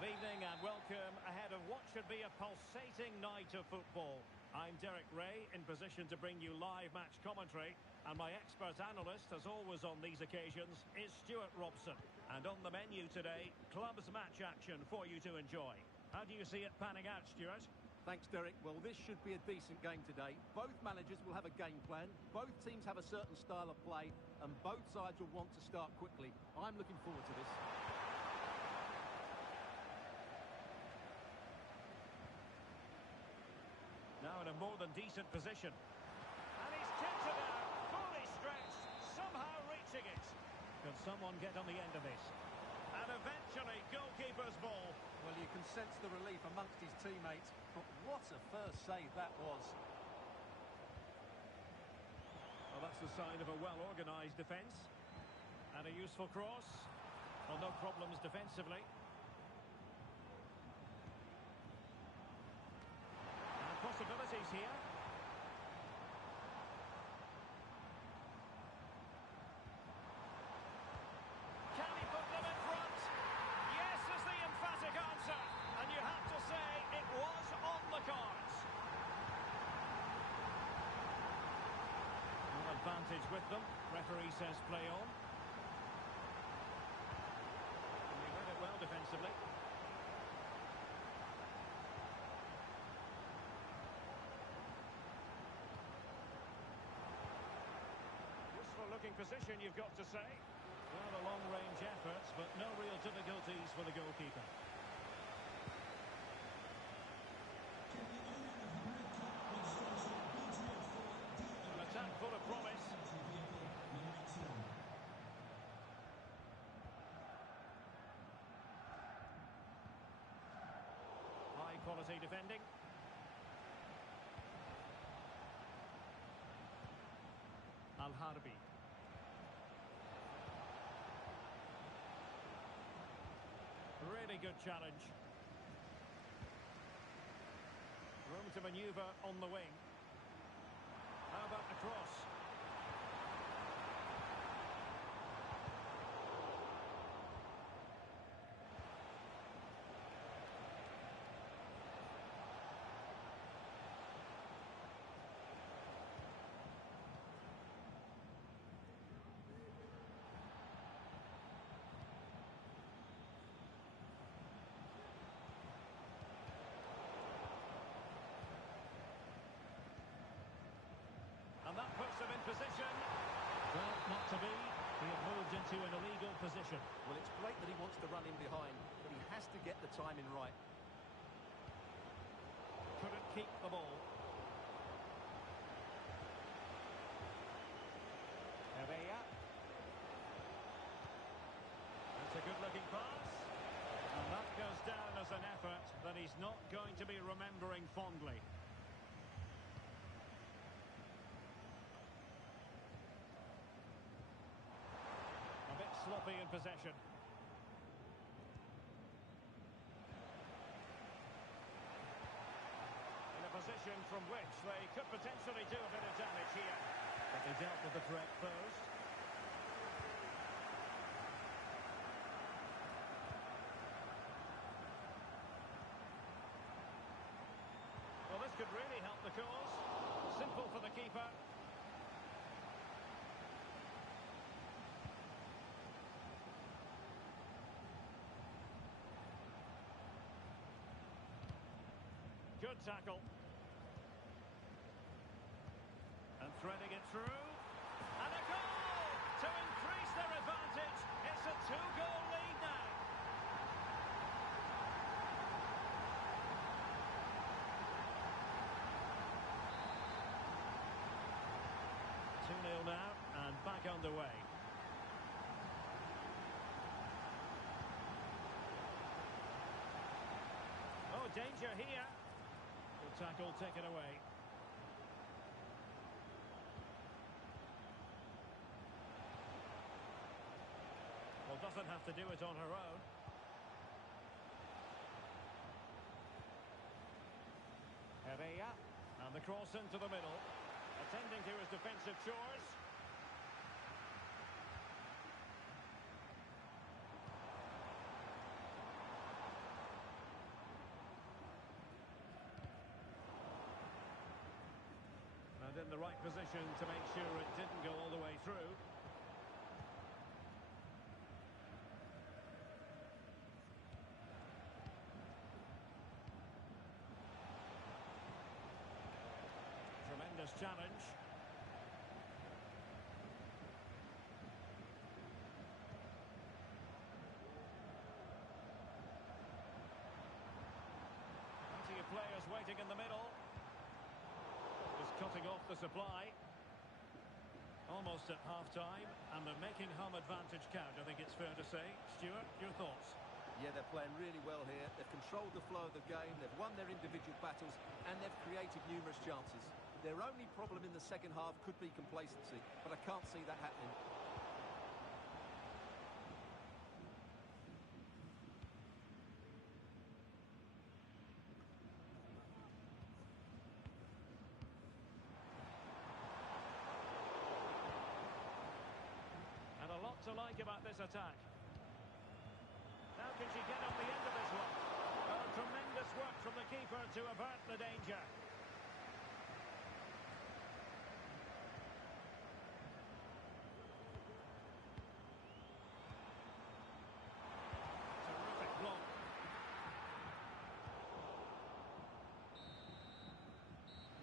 Good evening and welcome ahead of what should be a pulsating night of football. I'm Derek Ray, in position to bring you live match commentary, and my expert analyst, as always on these occasions, is Stuart Robson. And on the menu today, clubs match action for you to enjoy. How do you see it panning out, Stuart? Thanks, Derek. Well, this should be a decent game today. Both managers will have a game plan, both teams have a certain style of play, and both sides will want to start quickly. I'm looking forward to this. Now in a more than decent position. And he's kicked it out, fully stretched, somehow reaching it. Can someone get on the end of this? And eventually, goalkeeper's ball. Well, you can sense the relief amongst his teammates, but what a first save that was. Well, that's the sign of a well-organised defence. And a useful cross. Well, no problems defensively. Possibilities here. Can he put them in front? Yes is the emphatic answer. And you have to say it was on the cards. No advantage with them. Referee says play on. And he read it well defensively. Looking position, you've got to say. Well, a long-range effort, but no real difficulties for the goalkeeper. An attack full of promise. High-quality defending. Al-Harbi. Really good challenge. Room to manoeuvre on the wing. How about the cross? And that puts him in position. Well, not to be. He had moved into an illegal position. Well, it's great that he wants to run in behind, but he has to get the timing right. Couldn't keep the ball. Herrera. That's a good-looking pass. And that goes down as an effort that he's not going to be remembering fondly. A bit sloppy in possession. In a position from which they could potentially do a bit of damage here. But they dealt with the threat first. Well, this could really help the cause. Simple for the keeper. Good tackle. And threading it through. And a goal to increase their advantage. It's a two-goal lead now. Two-nil now and back underway. Oh, danger here. Good tackle taken away. Well, doesn't have to do it on her own. Herrera. And the cross into the middle. Attending to his defensive chores. in the right position to make sure it didn't go all the way through. Tremendous challenge. Plenty of players waiting in the middle. Just cutting off the supply. Almost at half-time, and they're making home advantage count, I think it's fair to say. Stuart, your thoughts? Yeah, they're playing really well here. They've controlled the flow of the game, they've won their individual battles, and they've created numerous chances. Their only problem in the second half could be complacency, but I can't see that happening. And a lot to like about this attack. How can she get on the end of this one? Oh, tremendous work from the keeper to avert the danger. Terrific block.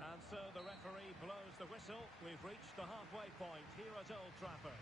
And so the referee blows the whistle. We've reached the halfway point here at Old Trafford.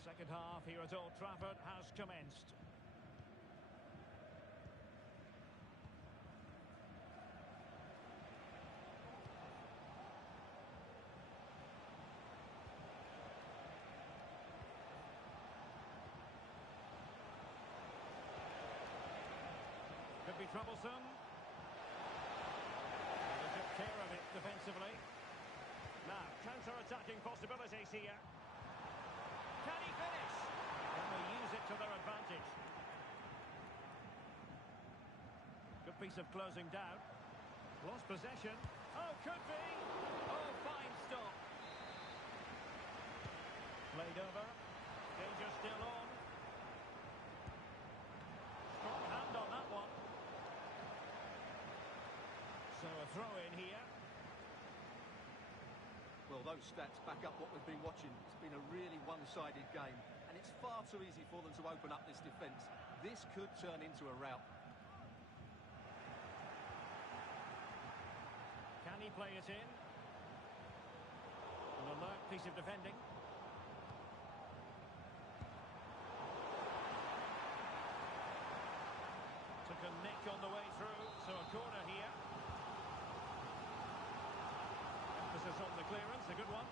Second half here at Old Trafford has commenced. Could be troublesome. They took care of it defensively. Now, counter-attacking possibilities here. Can he finish? Can they use it to their advantage? Good piece of closing down. Lost possession. Oh, could be. Oh, fine stop. Played over. Danger still on. Strong hand on that one. So a throw in here. Well, those stats back up what we've been watching. It's been a really one-sided game, and it's far too easy for them to open up this defence. This could turn into a rout. Can he play it in? An alert piece of defending. Took a nick on the way through, so a corner here. Emphasis on the clearance, a good one.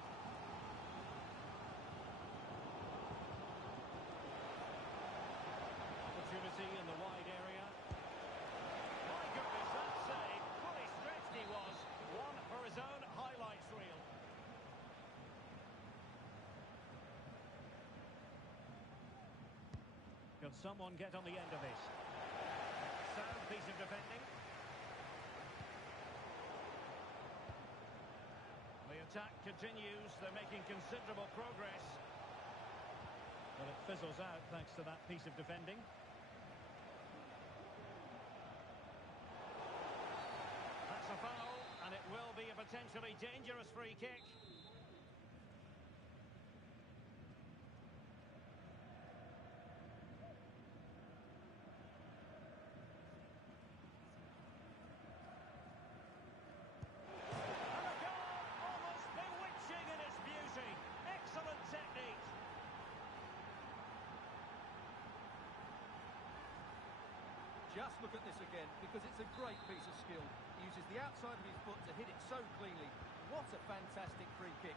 Opportunity in the wide area. My goodness, that save. Fully stretched he was. One for his own highlights reel. Can someone get on the end of this? Sound piece of defending. The attack continues. They're making considerable progress. But it fizzles out thanks to that piece of defending. That's a foul, and it will be a potentially dangerous free kick. Just look at this again, because it's a great piece of skill. He uses the outside of his foot to hit it so cleanly. What a fantastic free kick.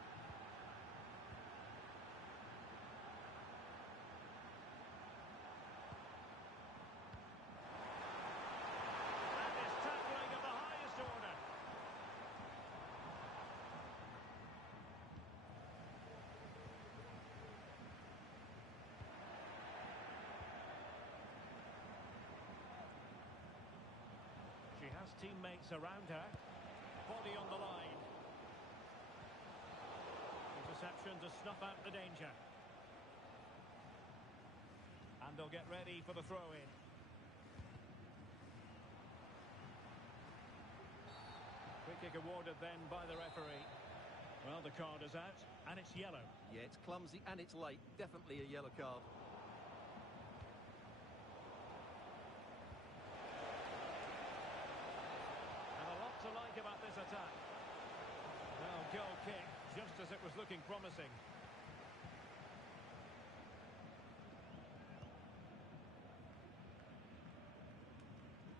That is tackling of the highest order. She has teammates around her. Body on the line. Interception to snuff out the danger. And they'll get ready for the throw-in. Free kick awarded then by the referee. Well, the card is out, and it's yellow. Yeah, it's clumsy and it's late. Definitely a yellow card. To like about this attack. Well, goal kick, just as it was looking promising.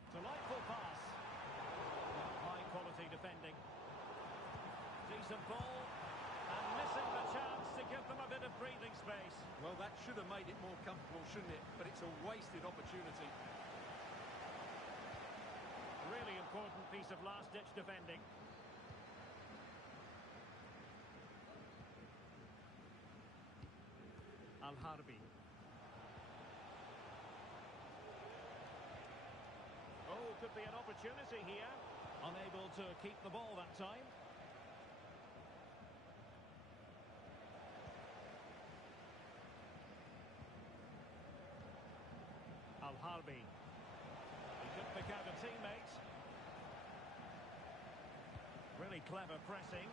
Delightful pass. High quality defending. Decent ball. And missing the chance to give them a bit of breathing space. Well, that should have made it more comfortable, shouldn't it? But it's a wasted opportunity. Really important piece of last-ditch defending. Al-Harbi. Oh, could be an opportunity here. Unable to keep the ball that time. Al-Harbi. He could pick out a teammate. Really clever pressing.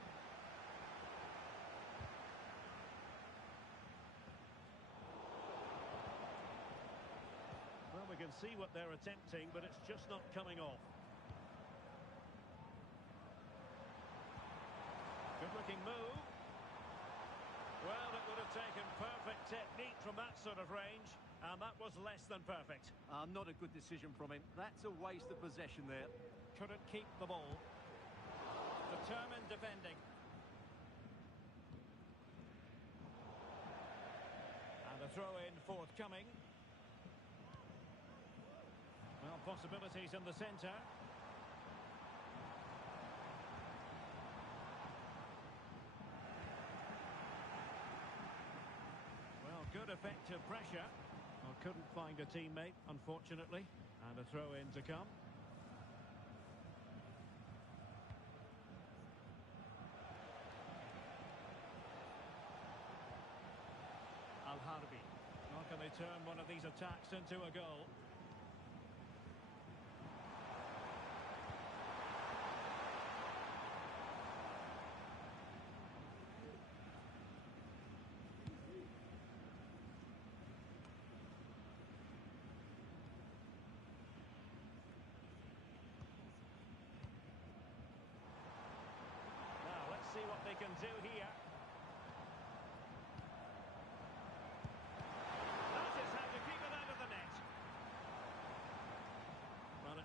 Well, we can see what they're attempting, but it's just not coming off. Good-looking move. Well, it would have taken perfect technique from that sort of range, and that was less than perfect. Not a good decision from him. That's a waste of possession there. Couldn't keep the ball. Determined defending. And the throw-in forthcoming. Well, possibilities in the centre. Well, good effective pressure. Well, couldn't find a teammate, unfortunately. And a throw-in to come. Al-Harbi. How can they turn one of these attacks into a goal? Now, let's see what they can do here.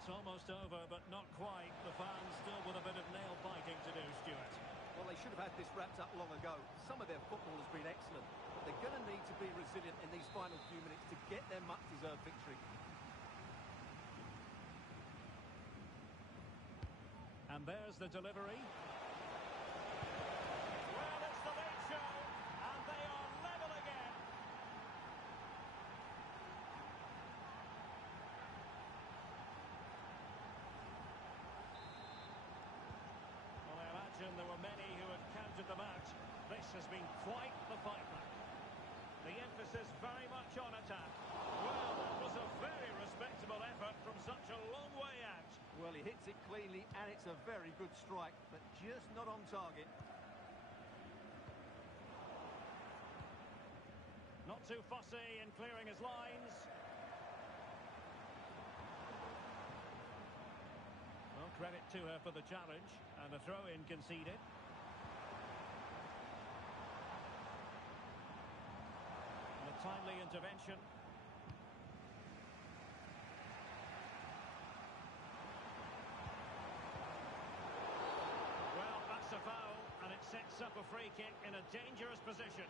It's almost over, but not quite. The fans still with a bit of nail-biting to do, Stuart. Well, they should have had this wrapped up long ago. Some of their football has been excellent, but they're going to need to be resilient in these final few minutes to get their much-deserved victory. And there's the delivery. Well, it's the late show, and they are level again. There were many who had counted the match. This has been quite the fight back. The emphasis very much on attack. Well, that was a very respectable effort from such a long way out. Well, he hits it cleanly, and it's a very good strike, but just not on target. Not too fussy in clearing his lines. Well, credit to her for the challenge, and a throw-in conceded. And a timely intervention. a free kick in a dangerous position.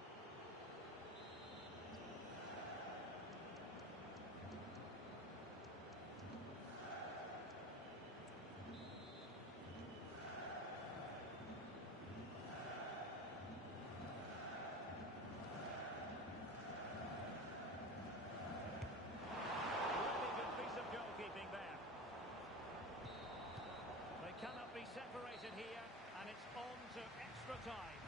Cannot be separated here, and it's on to extra time.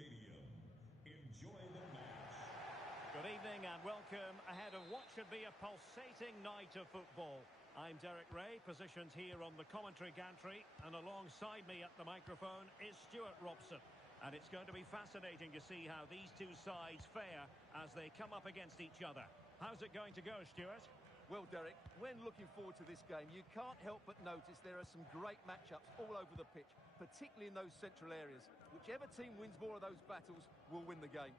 stadium. Enjoy the match. Good evening and welcome ahead of what should be a pulsating night of football. I'm Derek Ray, positioned here on the commentary gantry, and alongside me at the microphone is Stuart Robson. And it's going to be fascinating to see how these two sides fare as they come up against each other. How's it going to go, Stuart? Well, Derek, when looking forward to this game, you can't help but notice there are some great matchups all over the pitch, particularly in those central areas. Whichever team wins more of those battles will win the game.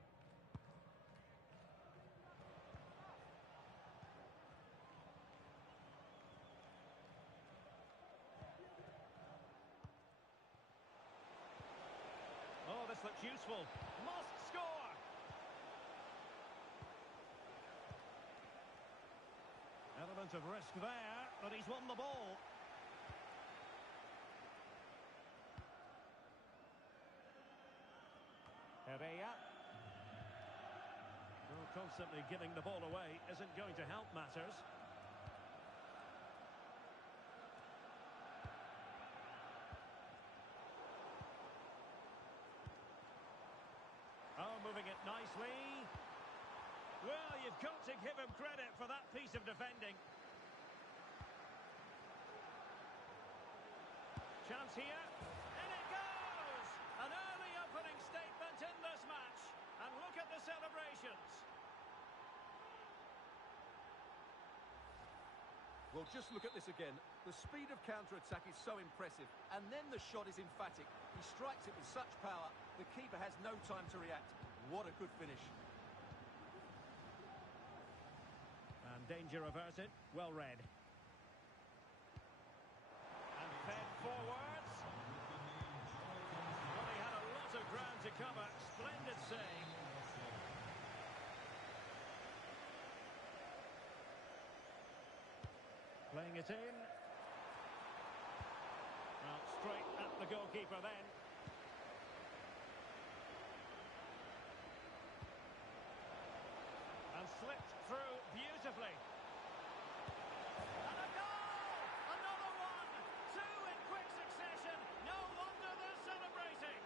Oh, this looks useful. Must score! Element of risk there, but he's won the ball. Herrera. Well, constantly giving the ball away isn't going to help matters. Oh, moving it nicely. Well, you've got to give him credit for that piece of defending. Chance here. In it goes! An early opening statement in this match. And look at the celebrations. Well, just look at this again. The speed of counter-attack is so impressive. And then the shot is emphatic. He strikes it with such power, the keeper has no time to react. What a good finish. And danger averted. Well read. And fed forwards. Well, he had a lot of ground to cover. Splendid save. Playing it in. Well, straight at the goalkeeper then. And slipped through beautifully. And a goal! Another one! Two in quick succession. No wonder they're celebrating.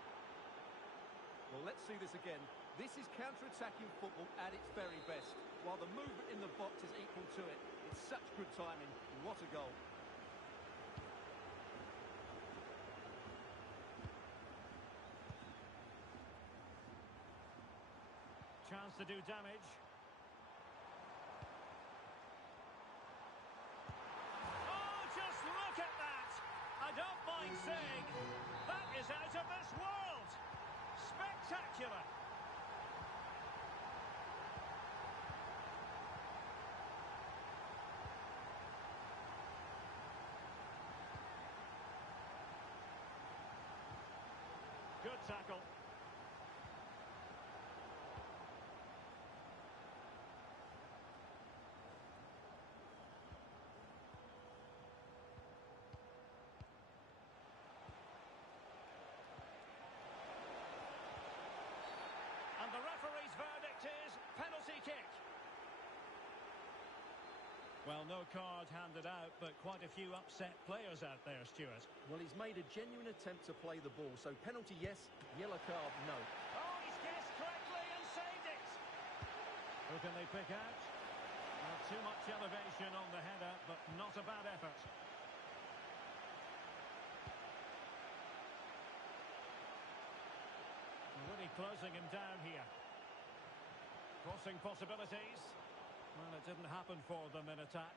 Well, let's see this again. This is counter-attacking football at its very best. While the movement in the box is equal to it. It's such good timing. What a goal. Chance to do damage. Oh, just look at that! I don't mind saying, that is out of this world! Spectacular! Good tackle. And the referee's verdict is penalty kick. Well, no card handed out, but quite a few upset players out there, Stuart. Well, he's made a genuine attempt to play the ball, so penalty yes, yellow card no. Oh, he's guessed correctly and saved it. Who can they pick out? Well, too much elevation on the header, but not a bad effort. Really closing him down here. Crossing possibilities. Well, it didn't happen for them in attack.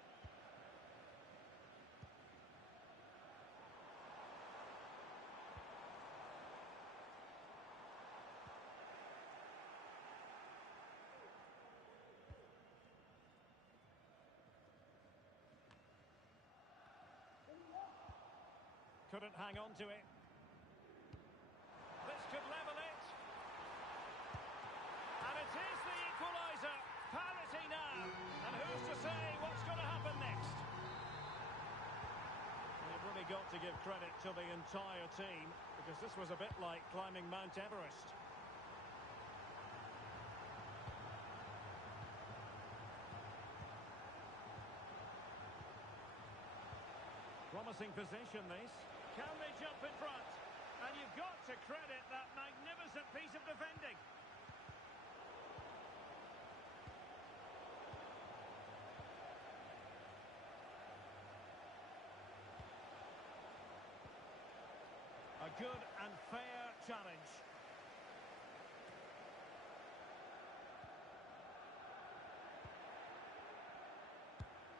Couldn't hang on to it. This could level it. And it is the equaliser. Parity now. And who's to say what's going to happen next? You've really got to give credit to the entire team, because this was a bit like climbing Mount Everest. Promising position, this. Can they jump in front? And you've got to credit that magnificent piece of defending. A good and fair challenge.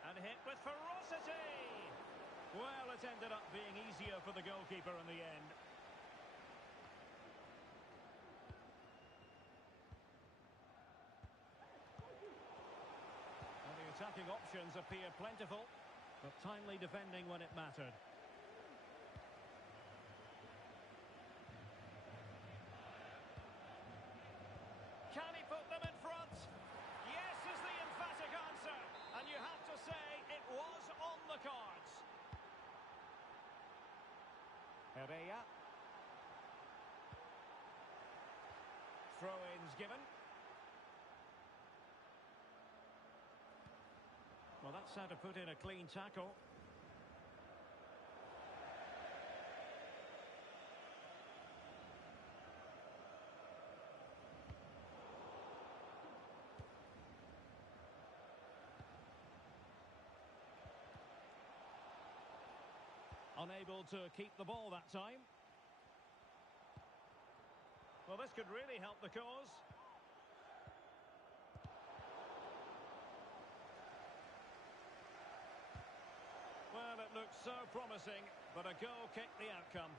And hit with ferocity. Well, it ended up being easier for the goalkeeper in the end. Well, the attacking options appear plentiful, but timely defending when it mattered. Can he put them in front? Yes is the emphatic answer. And you have to say it was on the cards. Herrera. Throw-ins given. Well, that's how to put in a clean tackle. Unable to keep the ball that time. Well, this could really help the cause. Well, it looks so promising, but a goal kicked the outcome.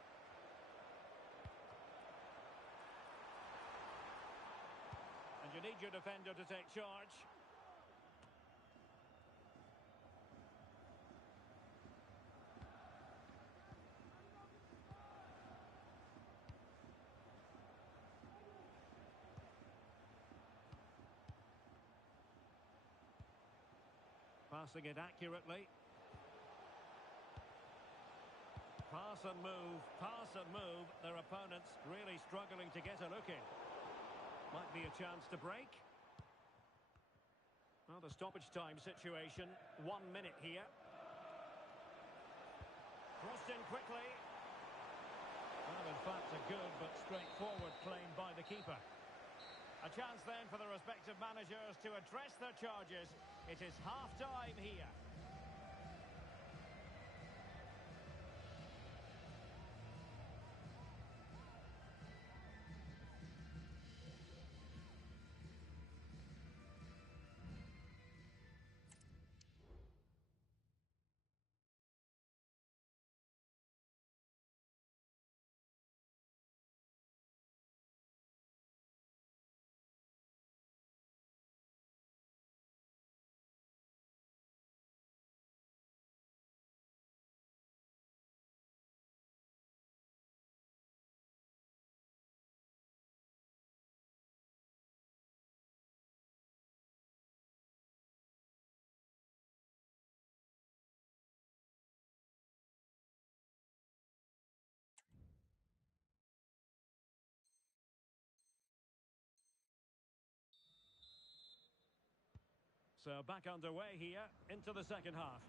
And you need your defender to take charge. Passing it accurately. Pass and move, pass and move. Their opponents really struggling to get a look in. Might be a chance to break. Well, the stoppage time situation. 1 minute here. Crossed in quickly. Well, in fact, a good but straightforward claim by the keeper. A chance then for the respective managers to address their charges. It is half-time here. So back underway here into the second half.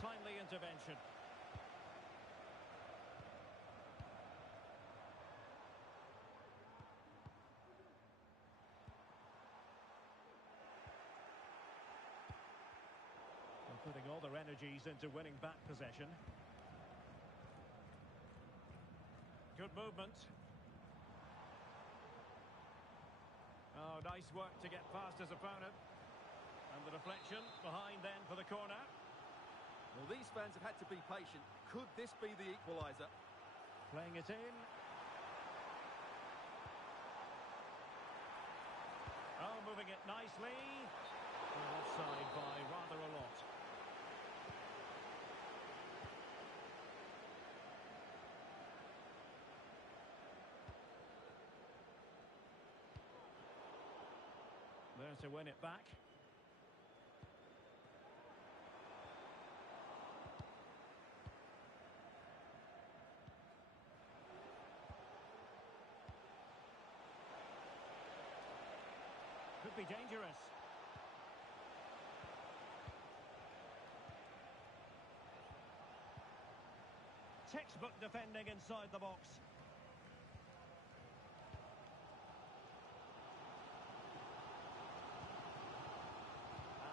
Timely intervention. Putting all their energies into winning back possession. Good movement. Oh, nice work to get past his opponent. And the deflection behind then for the corner. Well, these fans have had to be patient. Could this be the equaliser? Playing it in. Oh, moving it nicely. Well, offside by rather a lot. There to win it back. Could be dangerous. Textbook defending inside the box.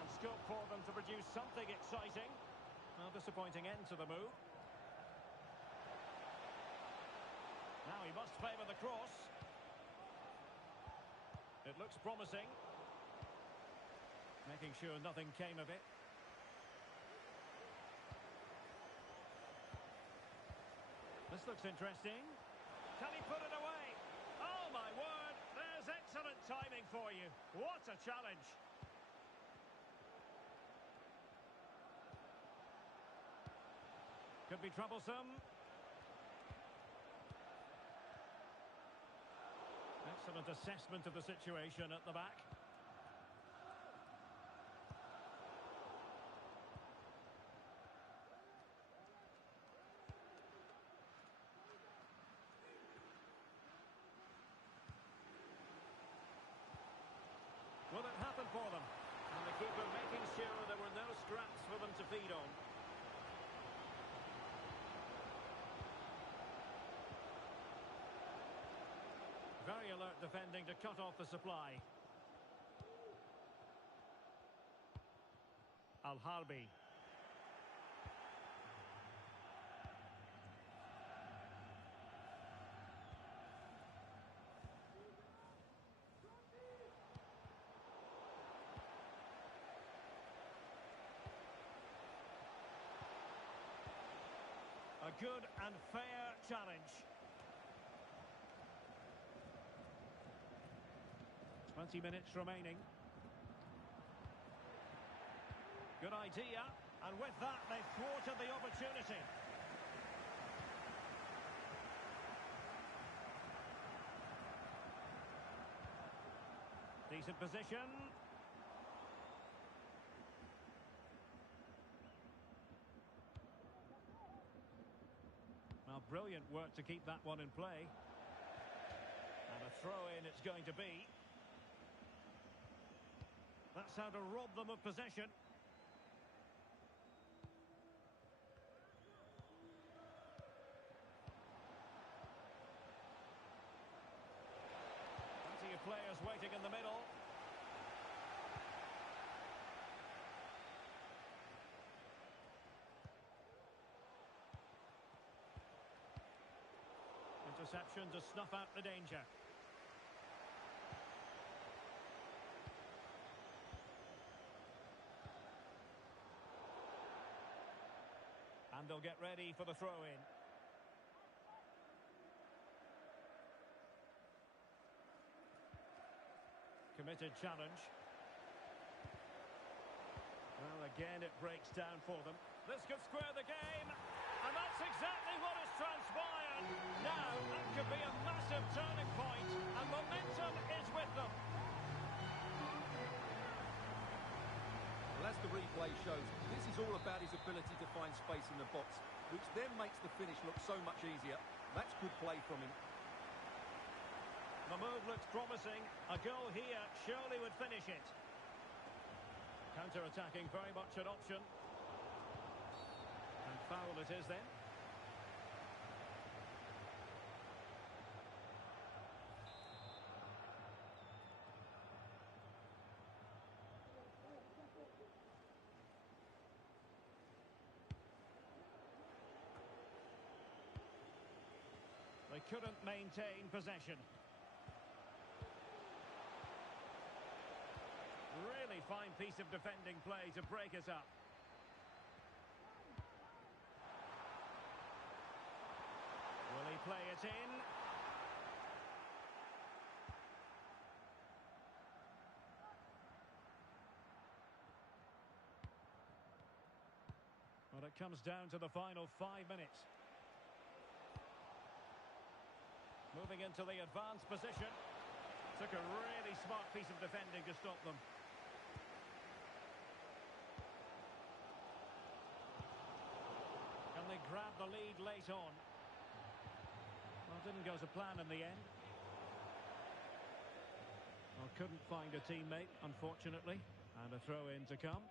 And scope for them to produce something exciting. A disappointing end to the move. Now he must favour the cross. It looks promising. Making sure nothing came of it. This looks interesting. Can he put it away? Oh my word, there's excellent timing for you. What a challenge. Could be troublesome. Excellent assessment of the situation at the back. Will it happen for them? And the keeper making sure there were no scraps for them to feed on. Very alert defending to cut off the supply. Al-Harbi. A good and fair challenge. 20 minutes remaining. Good idea, and with that they thwarted the opportunity. Decent position. Well, brilliant work to keep that one in play. And a throw-in it's going to be. That's how to rob them of possession. Plenty of players waiting in the middle. Interception to snuff out the danger. And they'll get ready for the throw-in. Committed challenge. Well, again, it breaks down for them. This could square the game. And that's exactly what has transpired. Now, that could be a massive turning point, and momentum is with them. Well, as the replay shows, this is all about his ability to find space in the box, which then makes the finish look so much easier. That's good play from him. The move looks promising. A goal here surely would finish it. Counter-attacking, very much an option. And foul it is then. They couldn't maintain possession. Really fine piece of defending play to break us up. Will he play it in? Well, it comes down to the final 5 minutes. Moving into the advanced position. Took a really smart piece of defending to stop them. Can they grab the lead late on? Well, it didn't go to plan in the end. Well, couldn't find a teammate, unfortunately. And a throw-in to come.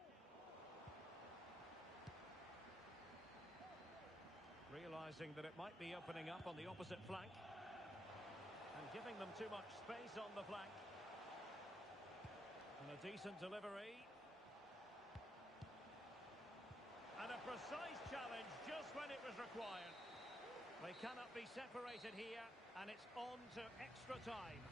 Realising that it might be opening up on the opposite flank. And giving them too much space on the flank. And a decent delivery. And a precise challenge just when it was required. They cannot be separated here, and it's on to extra time.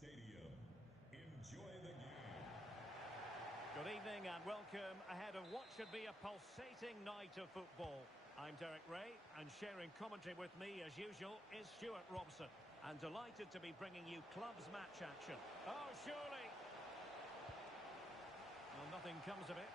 Stadium. Enjoy the game. Good evening and welcome ahead of what should be a pulsating night of football. I'm Derek Ray, and sharing commentary with me as usual is Stuart Robson. And delighted to be bringing you clubs match action. Oh, surely! Well, nothing comes of it.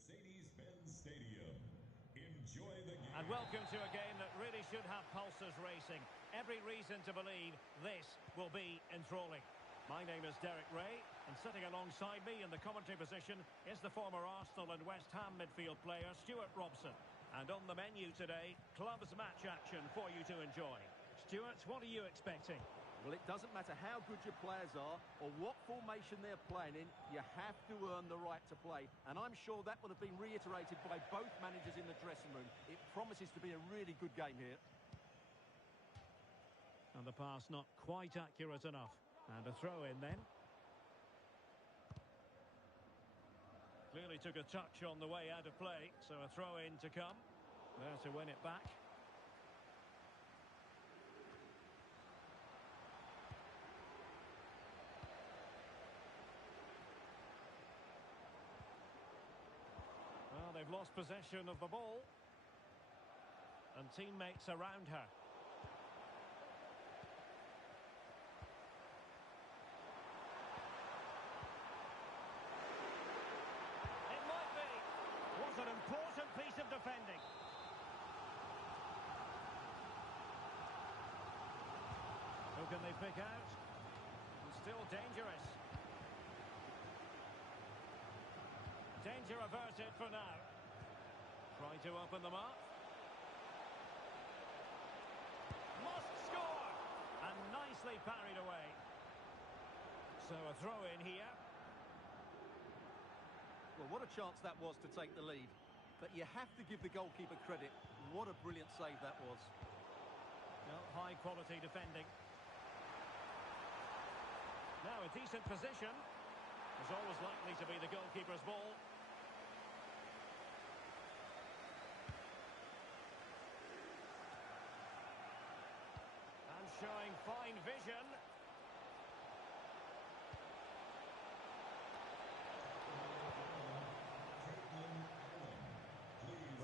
Mercedes-Benz Stadium. Enjoy the game. And welcome to a game that really should have pulses racing. Every reason to believe this will be enthralling. My name is Derek Ray, and sitting alongside me in the commentary position is the former Arsenal and West Ham midfield player Stuart Robson. And on the menu today, clubs match action for you to enjoy. Stuart, what are you expecting? Well, it doesn't matter how good your players are or what formation they're playing in, you have to earn the right to play. And I'm sure that would have been reiterated by both managers in the dressing room. It promises to be a really good game here. And the pass not quite accurate enough. And a throw in then. Clearly took a touch on the way out of play, so a throw in to come. There to win it back. Well, they've lost possession of the ball. And teammates around her. It might be. Was an important piece can they pick out? And still dangerous. Danger averted for now. Try to open them up. Must score! And nicely parried away. So a throw in here. Well, what a chance that was to take the lead. But you have to give the goalkeeper credit. What a brilliant save that was. Well, high quality defending. Now a decent position. It's always likely to be the goalkeeper's ball. And showing fine vision.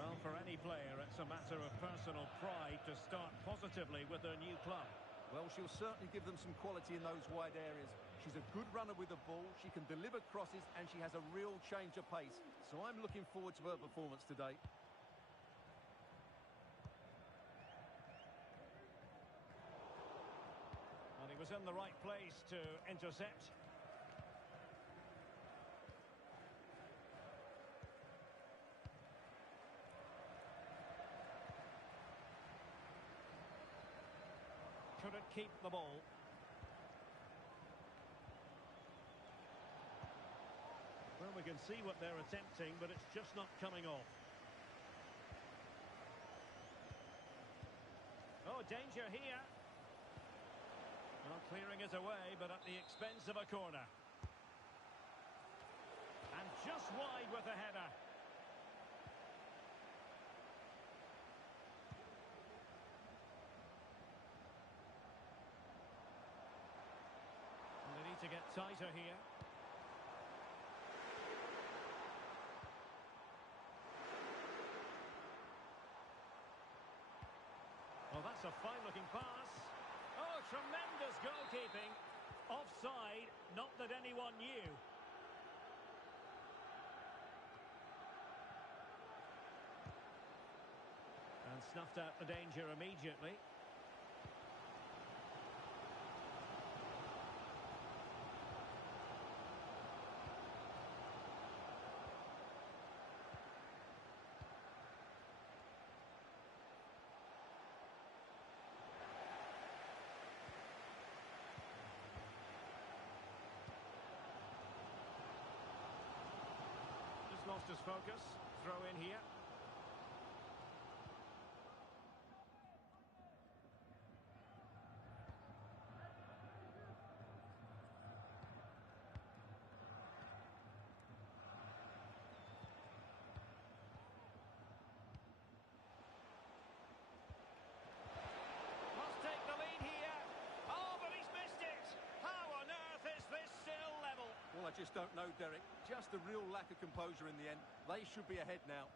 Well, for any player, it's a matter of personal pride to start positively with their new club. Well, she'll certainly give them some quality in those wide areas. She's a good runner with the ball, she can deliver crosses, and she has a real change of pace. So I'm looking forward to her performance today. And he was in the right place to intercept. Couldn't keep the ball. Well, we can see what they're attempting, but it's just not coming off. Oh, danger here. Well, clearing it away, but at the expense of a corner. And just wide with the header. They need to get tighter here. Oh, that's a fine-looking pass. Oh, tremendous goalkeeping. Offside, not that anyone knew. And snuffed out the danger immediately. Lost his focus. Throw in here. Must take the lead here. Oh, but he's missed it. How on earth is this still level? Well, I just don't know, Derek. Just a real lack of composure in the end. They should be ahead now.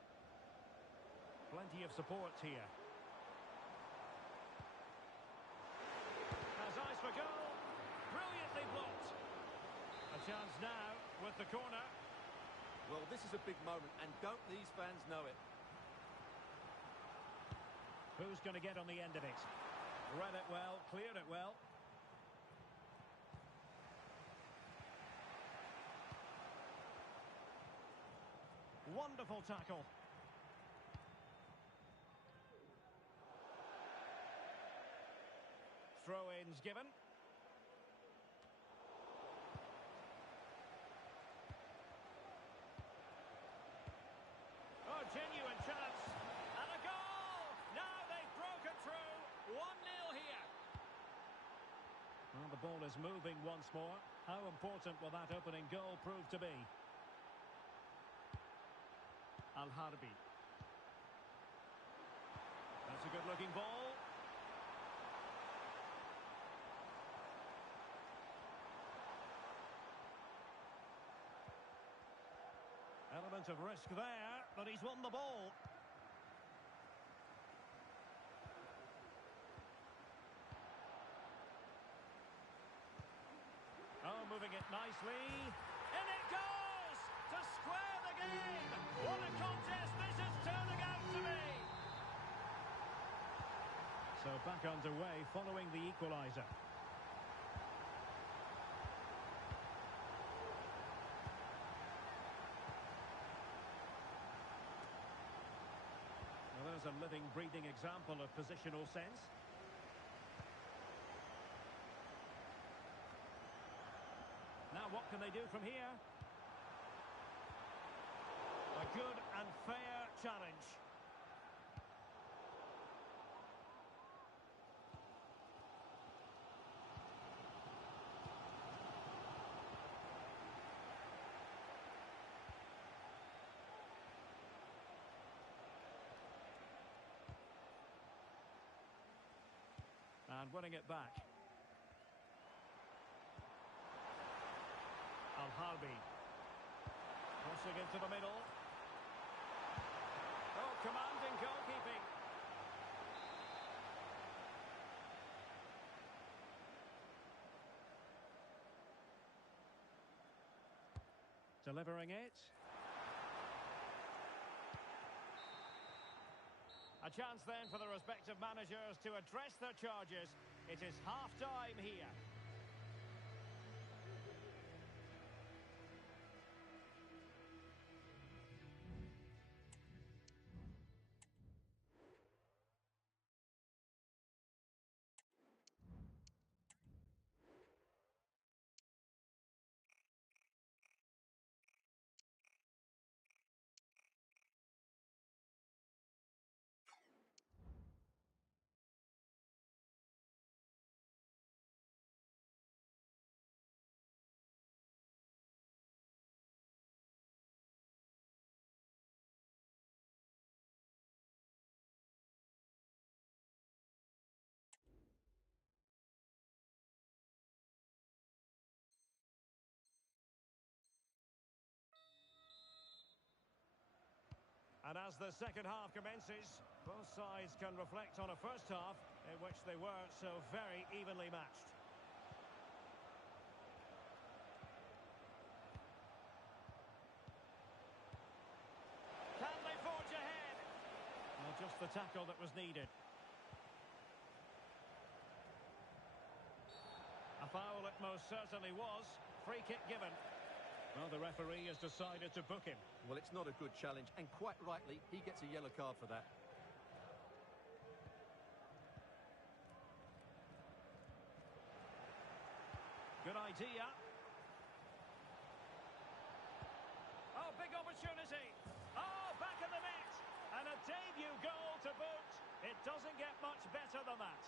Plenty of support here. Has eyes for goal. Brilliantly blocked. A chance now with the corner. Well, this is a big moment, and don't these fans know it? Who's going to get on the end of it? Read it well, cleared it well. Wonderful tackle. Throw-ins given. Oh, genuine chance. And a goal! Now they've broken through. 1-0 here. Well, the ball is moving once more. How important will that opening goal prove to be? Al-Harbi. That's a good-looking ball. Element of risk there, but he's won the ball. Oh, moving it nicely. In it goes! To square the game! What a contest this is turning out to be! So back underway following the equaliser. a living, breathing example of positional sense. Now what can they do from here? A good and fair challenge. And winning it back. Al-Harbi. Crossing into the middle. Oh, commanding goalkeeping. Delivering it. A chance then for the respective managers to address their charges. It is half-time here. And as the second half commences, both sides can reflect on a first half in which they were so very evenly matched. Can they forge ahead? Well, just the tackle that was needed. A foul it most certainly was. Free kick given. Well, the referee has decided to book him. Well, it's not a good challenge, and quite rightly, he gets a yellow card for that. Good idea. Oh, big opportunity. Oh, back in the net. And a debut goal to boot. It doesn't get much better than that.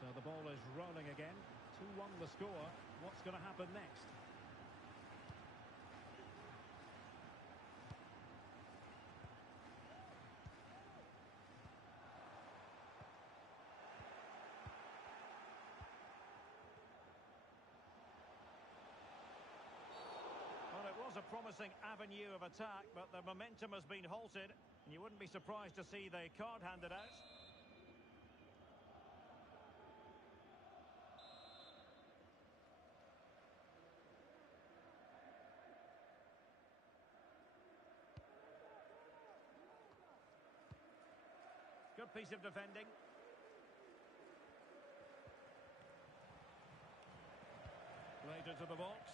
So the ball is rolling again. 2-1 the score. What's going to happen next? Well, it was a promising avenue of attack, but the momentum has been halted. And you wouldn't be surprised to see the card handed out. Good piece of defending. Played into the box.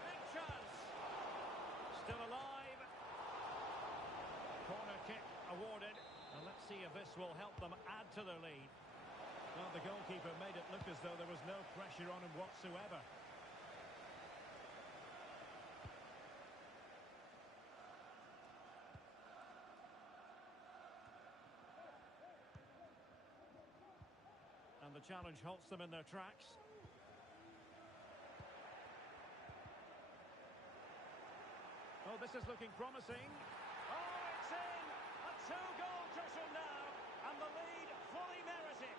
Big chance. Still alive. Corner kick awarded. And let's see if this will help them add to their lead. Well, the goalkeeper made it look as though there was no pressure on him whatsoever. And the challenge halts them in their tracks. Oh, this is looking promising. Oh, it's in! A two-goal tussle now, and the lead fully merited.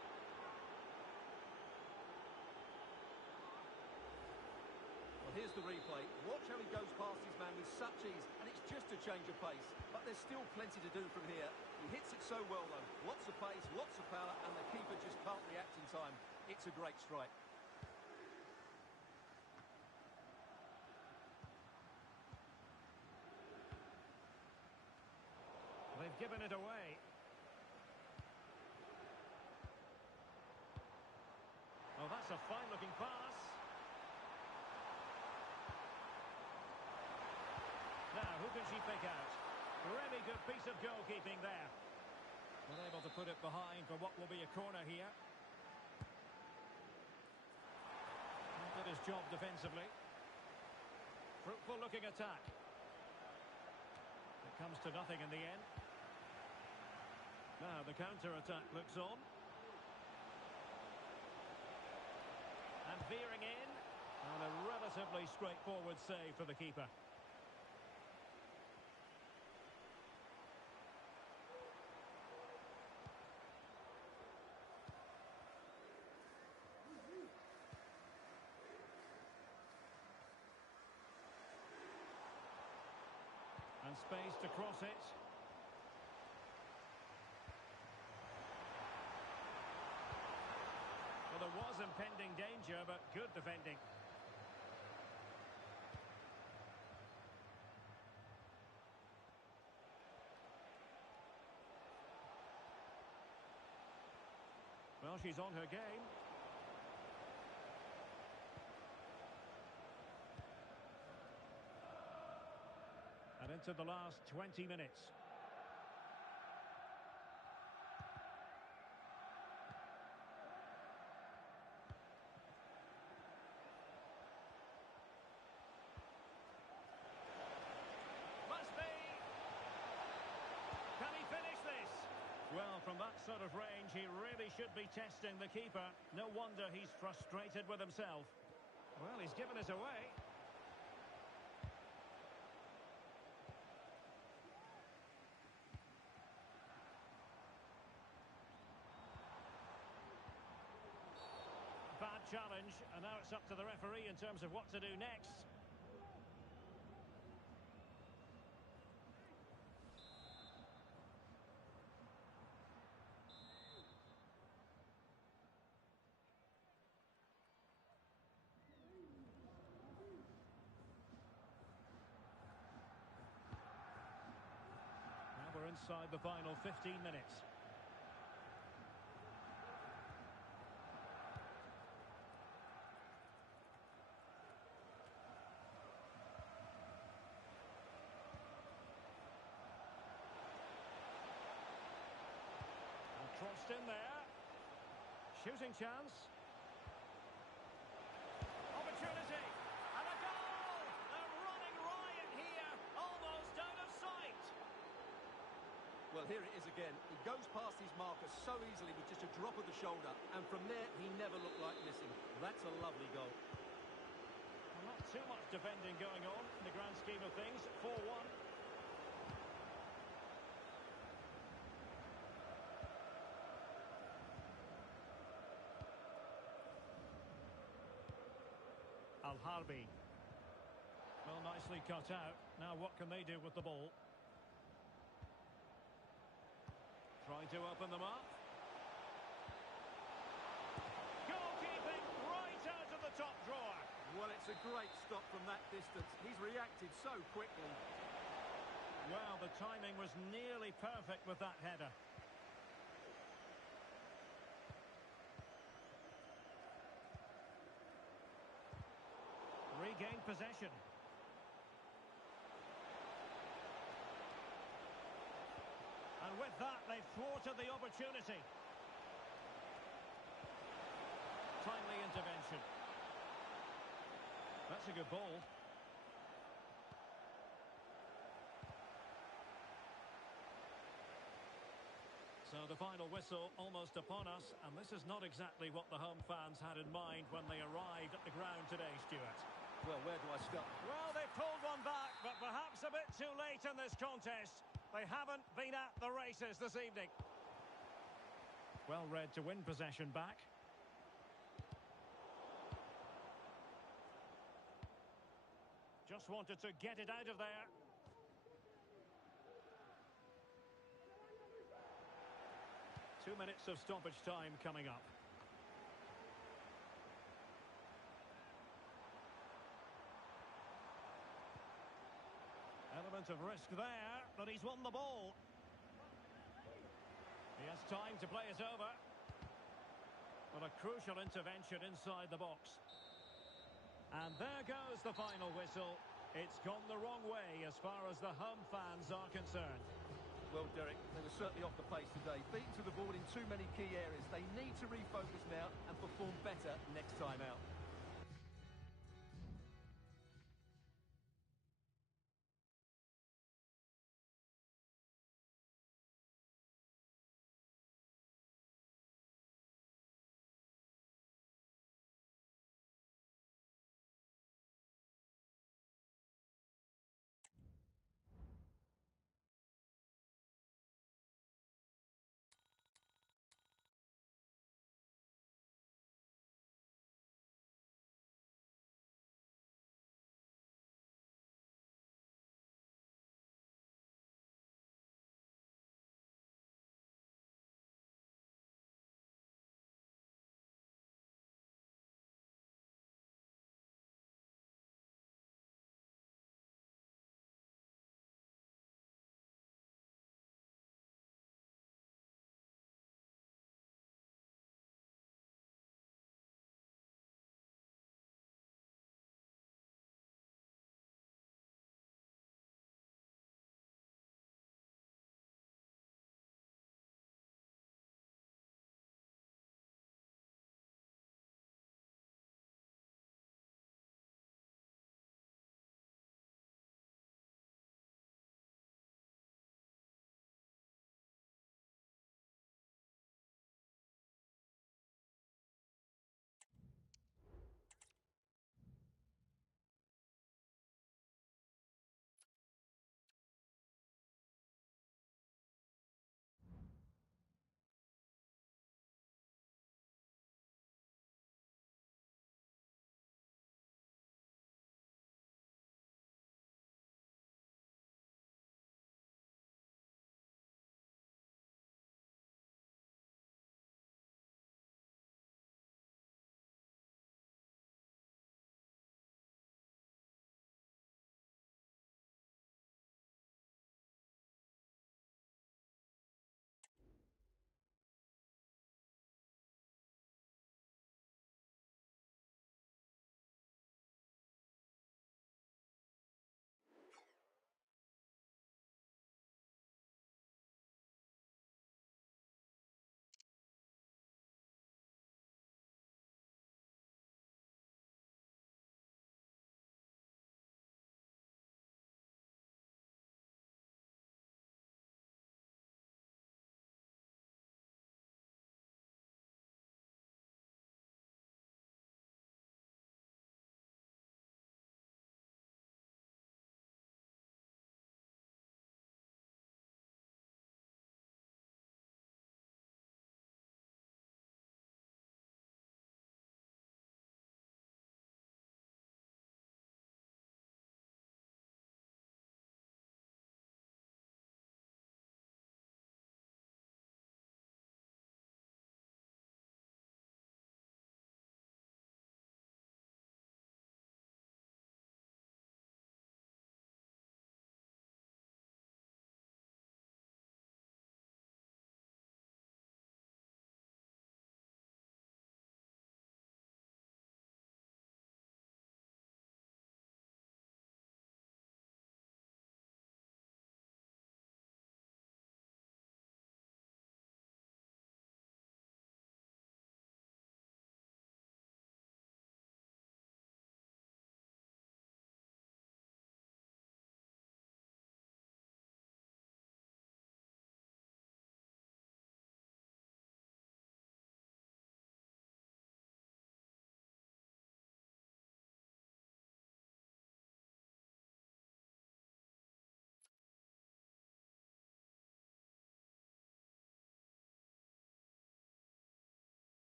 Well, here's the replay. Watch how he goes past his man with such ease, and it's just a change of pace. But there's still plenty to do from here. He hits it so well, though. Lots of pace, lots of power, and the keeper just can't react in time. It's a great strike. They've given it away. Oh, that's a fine-looking pass. Now, who can she pick out? Really good piece of goalkeeping there. Unable to put it behind for what will be a corner here. Did his job defensively. Fruitful-looking attack. It comes to nothing in the end. Now the counter-attack looks on. And veering in. And a relatively straightforward save for the keeper. And space to cross it. Well, there was impending danger, but good defending. Well, she's on her game. And into the last 20 minutes. Must be. Can he finish this? Well, from that sort of range, he really should be testing the keeper. No wonder he's frustrated with himself. Well, he's given us away. Bad challenge, and now it's up to the referee in terms of what to do next. Now we're inside the final 15 minutes. Crossed in there. Shooting chance. Opportunity. And a goal! They're running riot here. Almost out of sight. Well, here it is again. He goes past his marker so easily with just a drop of the shoulder. And from there, he never looked like missing. That's a lovely goal. Well, not too much defending going on in the grand scheme of things. 4-1. Harvey. Well, nicely cut out. Now what can they do with the ball? Trying to open them up. Goalkeeping right out of the top drawer. Well, it's a great stop from that distance. He's reacted so quickly. Well, the timing was nearly perfect with that header. Regained possession. And with that, they've thwarted the opportunity. Timely intervention. That's a good ball. So the final whistle almost upon us, and this is not exactly what the home fans had in mind when they arrived at the ground today, Stuart. Well, where do I start? Well, they've pulled one back, but perhaps a bit too late in this contest. They haven't been at the races this evening. Well read to win possession back. Just wanted to get it out of there. Two minutes of stoppage time coming up. Element of risk there, but he's won the ball. He has time to play it over. Well, a crucial intervention inside the box. And there goes the final whistle. It's gone the wrong way as far as the home fans are concerned. Well, Derek, they were certainly off the pace today. Beaten to the board in too many key areas. They need to refocus now and perform better next time out.